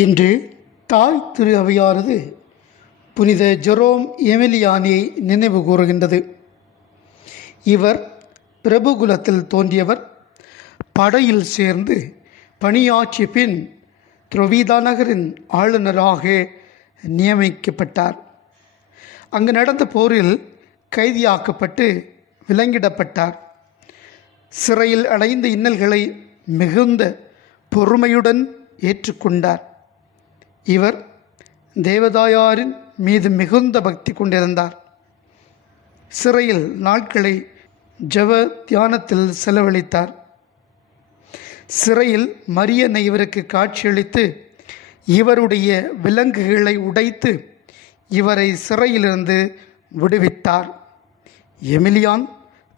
இன்று தாய் திரு அவையானது புனித ஜெரோம் எமிலியானியை நினைவு கூறுகின்றது. இவர் பிரபுகுலத்தில் தோன்றியவர். படையில் சேர்ந்து பணியாற்றிய பின் த்ரொவீதா நகரின் ஆளுநராக நியமிக்கப்பட்டார். அங்கு நடந்த போரில் கைதியாக்கப்பட்டு விலங்கிடப்பட்டார். சிறையில் அடைந்த இன்னல்களை மிகுந்த பொறுமையுடன் ஏற்றுக்கொண்டார். இவர் தேவதாயாரின் மீது மிகுந்த பக்தி கொண்டிருந்தார். சிறையில் நாட்களை ஜெப தியானத்தில் செலவழித்தார். சிறையில் மரியன்னை இவருக்கு காட்சியளித்து இவருடைய விலங்குகளை உடைத்து இவரை சிறையிலிருந்து விடுவித்தார். எமிலியான்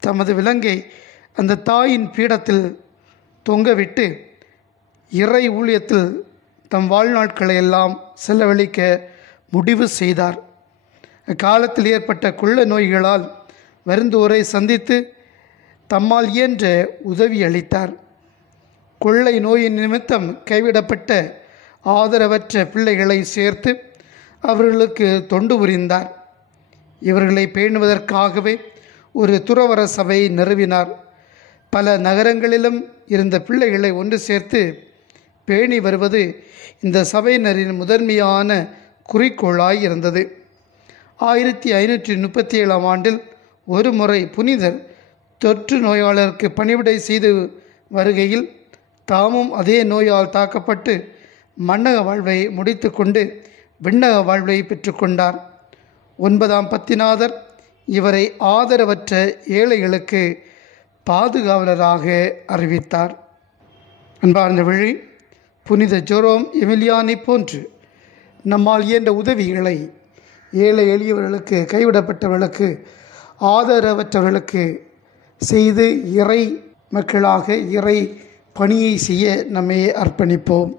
தமது விலங்கை அந்த தாயின் பீடத்தில் தொங்கவிட்டு இறை ஊழியத்தில் தம் வாழ்நாட்களை எல்லாம் செலவழிக்க முடிவு செய்தார். அக்காலத்தில் ஏற்பட்ட கொள்ள நோய்களால் வருந்தோரை சந்தித்து தம்மால் இயன்ற உதவி அளித்தார். கொள்ளை நோயின் நிமித்தம் கைவிடப்பட்ட ஆதரவற்ற பிள்ளைகளை சேர்த்து அவர்களுக்கு தொண்டு புரிந்தார். இவர்களை பேணுவதற்காகவே ஒரு துறவற சபை நிறுவினார். பல நகரங்களிலும் இருந்த பிள்ளைகளை ஒன்று சேர்த்து பேணி வருவது இந்த சபையினரின் முதன்மையான குறிக்கோளாய் இருந்தது. 1537 ஆண்டில் ஒரு முறை புனிதர் தொற்று நோயாளருக்கு பணிவிடை செய்து வருகையில் தாமும் அதே நோயால் தாக்கப்பட்டு மன்னக வாழ்வை முடித்து கொண்டு விண்ணக வாழ்வை பெற்றுக்கொண்டார். 9ஆம் பத்திநாதர் இவரை ஆதரவற்ற ஏழைகளுக்கு பாதுகாவலராக அறிவித்தார். அன்பார்ந்தவர்களே, புனித ஜெரோம் எமிலியானை போன்று நம்மால் இயன்ற உதவிகளை ஏழை எளியவர்களுக்கு, கைவிடப்பட்டவர்களுக்கு, ஆதரவற்றவர்களுக்கு செய்து இறை மக்களாக இறை பணியை செய்ய நம்மை அர்ப்பணிப்போம்.